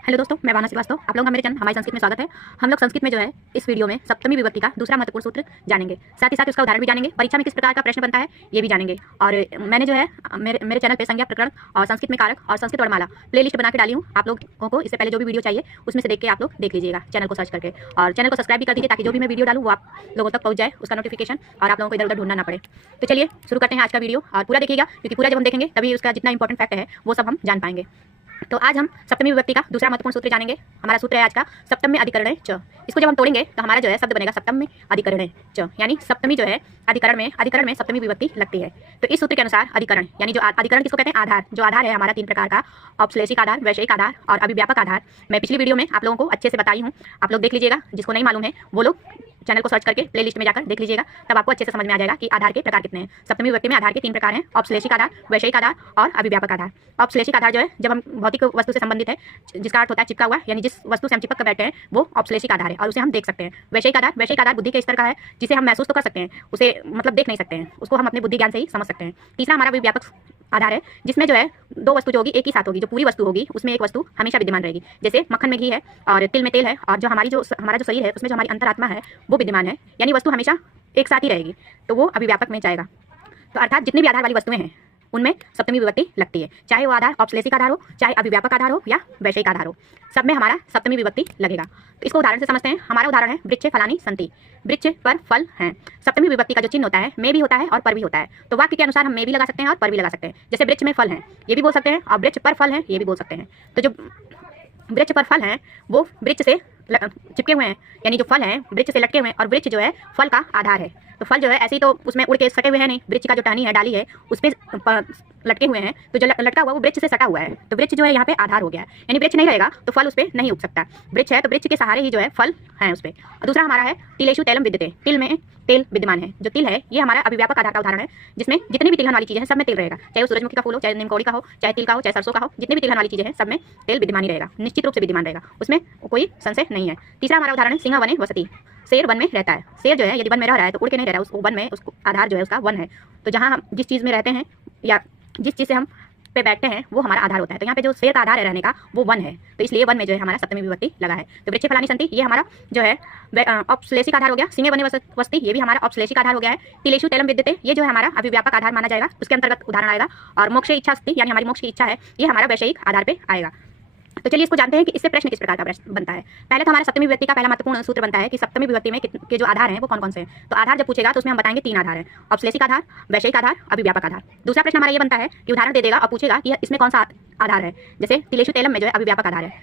Hello दोस्तों, मैं वाना श्रीवास्तव। आप लोगों का मेरे चैनल हमारी संस्कृत में स्वागत है। हम लोग संस्कृत में जो है इस वीडियो में सप्तमी विभक्ति का दूसरा महत्वपूर्ण सूत्र जानेंगे, साथ ही साथ उसका उदाहरण भी जानेंगे। परीक्षा में किस प्रकार का प्रश्न बनता है ये भी जानेंगे। और मैंने जो है मेरे चैनल पे संज्ञा प्रकरण और संस्कृत में कारक और संस्कृत वर्णमाला प्लेलिस्ट बना के डाली हूँ। आप लोगों को इससे पहले जो भी वीडियो चाहिए उसमें से देख के आप लोग देख लीजिएगा, चैनल को सर्च करके। और चैनल को सब्सक्राइब भी कर दीजिए ताकि जो भी मैं वीडियो डालूँ वो आप लोगों तक पहुँच जाए, उसका नोटिफिकेशन, और आप लोगों को इधर उधर ढूंढना ना पड़े। तो चलिए शुरू करते हैं आज का वीडियो, और पूरा देखिएगा क्योंकि पूरा जब हम देखेंगे तभी उसका जितना इंपॉर्टेंट फैक्ट है वो सब हम जान पाएंगे। तो आज हम सप्तमी विभक्ति का दूसरा महत्वपूर्ण सूत्र जानेंगे। हमारा सूत्र है आज का सप्तम में अधिकरण च। इसको जब हम तोड़ेंगे तो हमारा जो है शब्द बनेगा सप्तम में अधिकरण च, यानी सप्तमी जो है अधिकरण में सप्तमी विभक्ति लगती है। तो इस सूत्र के अनुसार अधिकरण यानी जो अधिकरण किसको कहते हैं? आधार। जो आधार है हमारा तीन प्रकार का, औपश्लेषिक आधार, वैषयिक आधार और अभिव्यापक आधार। मैं पिछली वीडियो में आप लोगों को अच्छे से बताई हूँ, आप लोग देख लीजिएगा। जिसको नहीं मालूम है वो लोग चैनल को सर्च करके प्लेलिस्ट में जाकर देख लीजिएगा, तब आपको अच्छे से समझ में आ जाएगा कि आधार के प्रकार कितने हैं। सप्तमी विभक्ति में आधार के तीन प्रकार हैं, औपश्लेषिक आधार, वैषयिक आधार और अभिव्यापक आधार। औपश्लेषिक आधार जो है जब हम भौतिक वस्तु से संबंधित है, जिसका अर्थ होता है चिपका हुआ, यानी जिस वस्तु से हम चिपक कर बैठे हैं वो औपश्लेषिक आधार है और उसे हम देख सकते हैं। वैषयिक आधार बुद्धि के स्तर का है, जिसे हम महसूस तो कर सकते हैं, उसे मतलब देख नहीं सकते हैं, उसको हम अपने बुद्धि ज्ञान से ही समझ सकते हैं। तीसरा हमारा अभिव्यापक आधार है, जिसमें जो है दो वस्तु जो होगी एक ही साथ होगी। जो पूरी वस्तु होगी उसमें एक वस्तु हमेशा विद्यमान रहेगी, जैसे मक्खन में घी है और तिल में तेल है, और जो हमारा जो शरीर है उसमें जो हमारी अंतरात्मा है वो विद्यमान है, यानी वस्तु हमेशा एक साथ ही रहेगी, तो वो अभिव्यापक में जाएगा। तो अर्थात जितनी भी आधार वाली वस्तुएं हैं उनमें सप्तमी विभक्ति लगती है, चाहे वो आधार औपश्लेषिक आधार हो, चाहे अभिव्यापक आधार हो या वैषयिक आधार हो, सब में हमारा सप्तमी विभक्ति लगेगा। तो इसको उदाहरण से समझते हैं। हमारा उदाहरण है वृक्ष फलानी संति, वृक्ष पर फल हैं। सप्तमी विभक्ति का जो चिन्ह होता है में भी होता है और पर भी होता है, तो वाक्य के अनुसार हम में भी लगा सकते हैं और पर भी लगा सकते हैं। जैसे वृक्ष में फल हैं ये भी बोल सकते हैं, और वृक्ष पर फल हैं ये भी बोल सकते हैं। तो जो वृक्ष पर फल हैं वो वृक्ष से चिपके हुए हैं, यानी जो फल हैं वृक्ष से लटके हुए हैं, और वृक्ष जो है फल का आधार है। तो फल जो है ऐसे ही तो उसमें उड़ के सटे हुए हैं नहीं, वृक्ष का जो टहनी है, डाली है, उस पर लटके हुए हैं, तो जो लटका हुआ वो वृक्ष से सटा हुआ है, तो वृक्ष जो है यहाँ पे आधार हो गया है। यानी वृक्ष नहीं रहेगा तो फल उस पर नहीं उग सकता। वृक्ष है तो वृक्ष के सहारे ही जो है फल हैं उस पर। और दूसरा हमारा है तिलेषु तैलम विद्यते, तिल में तेल विद्यमान है। जो तिल है ये हमारा अभिव्यापक आधार का उदाहरण है, जिसमें जितनी भी तिलहन वाली चीजें हैं सब में तेल रहेगा, चाहे वो सूरजमुखी का फूल हो, चाहे नीमकौड़ी का हो, चाहे तिल का हो, चाहे सरसों का हो, जितनी भी तिलहन वाली चीजें हैं सब में तेल विद्यमान ही रहेगा, निश्चित रूप से विद्यमान रहेगा, उसमें कोई संशय नहीं है। तीसरा हमारा उदाहरण सिंह वने वसति, शेर वन में रहता है। शेर जो है यदि वन में रह रहा है तो उड़ के नहीं रह रहा है, उसको वन में उसको आधार जो है उसका वन है। तो जहाँ हम जिस चीज़ में रहते हैं या जिस चीज़ से हम पे बैठते हैं वो हमारा आधार होता है। तो यहाँ पे जो शेर का आधार है रहने का वो वन है, तो इसलिए वन में जो है हमारा सप्तमी विभक्ति लगा है। तो वृक्ष फलानी संति ये हमारा जो है औपश्लेषिक आधार हो गया। सिंह वने वसति ये भी हमारा औपश्लेषिक आधार हो गया है। तिलेषु तैलम विद्यते ये जो है हमारा अभिव्यापक आधार माना जाएगा, उसके अंतर्गत उदाहरण आएगा। और मोक्ष इच्छा स्थिति यानी हमारी मोक्ष की इच्छा है, ये हमारा वैषयिक आधार पे आएगा। तो चलिए इसको जानते हैं कि इससे प्रश्न किस प्रकार का प्रश्न बनता है। पहले तो हमारा सप्तमी विभक्ति का पहला महत्वपूर्ण सूत्र बनता है कि सप्तमी विभक्ति में के जो आधार हैं वो कौन कौन से हैं। तो आधार जब पूछेगा तो उसमें हम बताएंगे तीन आधार है, औपश्लेषिक आधार, वैषयिक आधार, अभिव्यापक आधार। दूसरा प्रश्न हमारा ये बनता है कि उदाहरण दे देगा और पूछेगा कि इसमें कौन सा आधार है। जैसे तिलेषु तैलम में जो है अभिव्यापक आधार है,